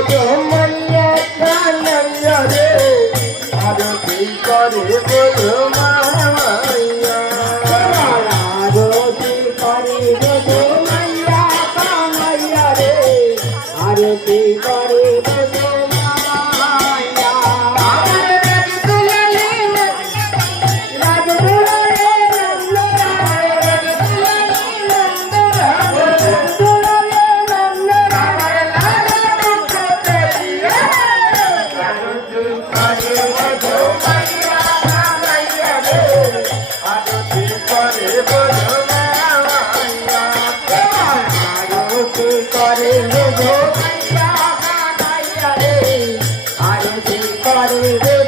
বোঝো মাইয়া কানাইয়া রে আরতি করে বোঝো মাইয়া আরতি করে বোঝো মাইয়া কানাইয়া রে আরতি করে বোঝো মাইয়া করে বোঝো মাইয়া কানাইয়া রে আরতি করে